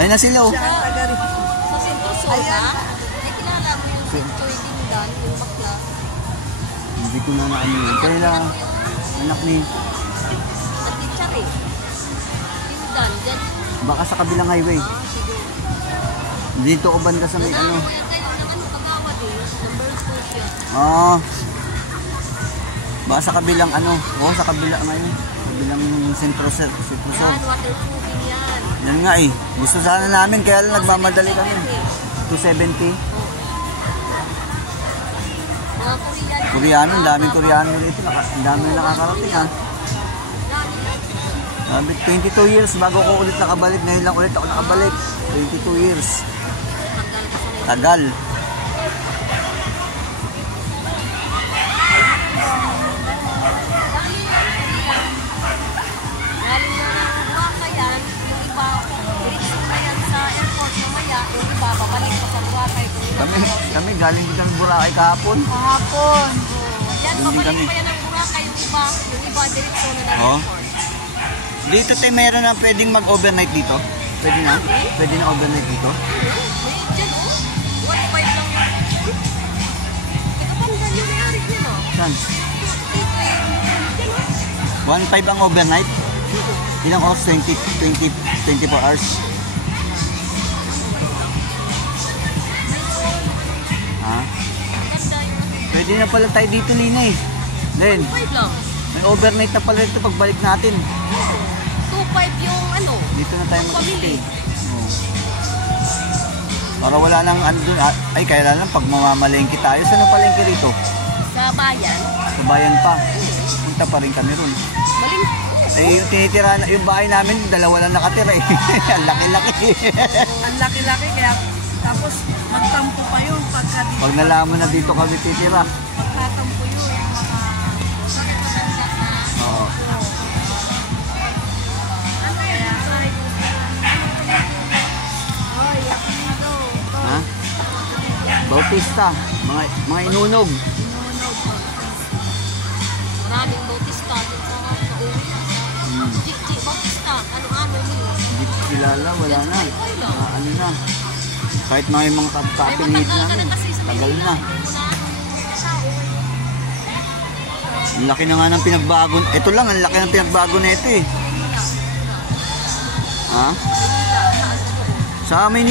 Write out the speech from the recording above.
Ayun na sila oh. Siya ang taga rin. Sa Sentro Soda, ay kilala mo yung Sentro Dindan, yung bakla. Hindi ko na naano yun. Kaya anak ni... At teacher eh. Dindan, dyan. Baka sa kabilang highway. Sige. Dito o banda sa may ano. Kaya kayo naman pagawad eh. Number 2 siya. Oo. Baka sa kabilang ano. Oo, sa kabilang ngayon. Kabilang sentro Yan, South. waterproofing yan. Yan nga eh. Gusto sana namin kaya lang nagmamadali kami. 270. Mga Korean. Koreano, ang daming Koreano rito. Ang daming nakakarating ha. Sabi, 22 years bago ko ulit nakabalik. Ngayon lang ulit ako nakabalik. 22 years. Tagal. Galing na ng Boracay yan, yung iba, diretso na yan sa airport mamaya, yung iba, babalik pa sa Boracay. Kami galing din kami Boracay kahapon. Kahapon. Yan, babalik pa yan ng Boracay, yung iba, diretso na ng Oh. airport. Dito tayo mayroon na pwedeng mag-overnight dito. Pwede na? Pwede na overnight dito? May dyan, 1.5 lang yan. Nagkapandan yung may-ari niya, no? Saan? Dyan, 1.5 ang overnight? Ilang oras? 24 hours? Ha? Pwede na pala tayo dito, Lina eh. Len, 2.5 lang. may overnight na pala dito pagbalik natin. 2.5 yung ano. Dito na tayo mag-stay. Oh. Para wala nang ano dun. Ay, kaya lang pag mamamalengke tayo. Saan ang palengke rito? Sa bayan. Sa bayan pa. Punta pa rin kami ron. Maling. Eh, yung tinitira na, yung bahay namin, dalawa lang nakatira eh. Ang laki-laki. Ang laki-laki kaya tapos magtampo pa yun pagka dito. Pag nalaman na dito kami titira. Magtatampo yun yung mga... Oo. Ha? Bautista. Mga inunog. Maraming Bautista din sa uwi. Chichi Bautista. Ano-ano niyo. Hindi ko kilala, wala na. Ano na. Kahit mga kapinid namin. Tagal na. Ang laki na nga ng pinagbago. Ito lang, ang laki ng pinagbago na ito eh. Ha? Sa amin